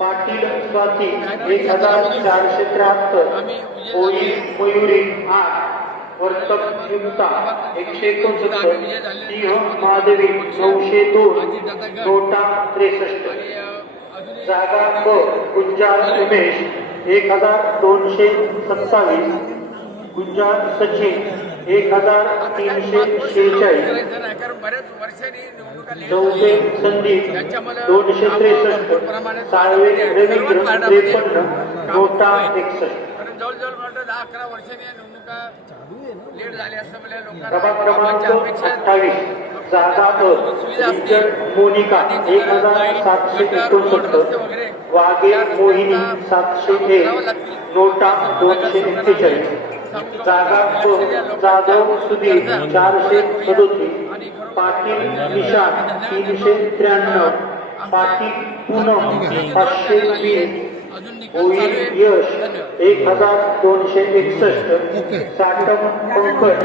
पाटील स्वाती 1473, होळी मयुरी 8, वर्तक युक्ता 169, सिंह महादेवी 902, नोटा 63, जागा ब गुंजाळ उमेश 1227, गुंजाळ सचिन 1346, चौथे संदीप 263, साळवे रवींद्र 53, नोटा 61. जवळजवळ 10-11 वर्षांनी या निवडणुका लेट झाल्या असं म्हणजे प्रभाग क्रमांक 28, जागा अ मोनिका 1769, वाघे मोहिनी 701, नोटा 241, जागा ब जाधव सुधीर 437, पाटील निशांत 393, पाटील पूनम 520, होईल यश 1261, साटम पंकज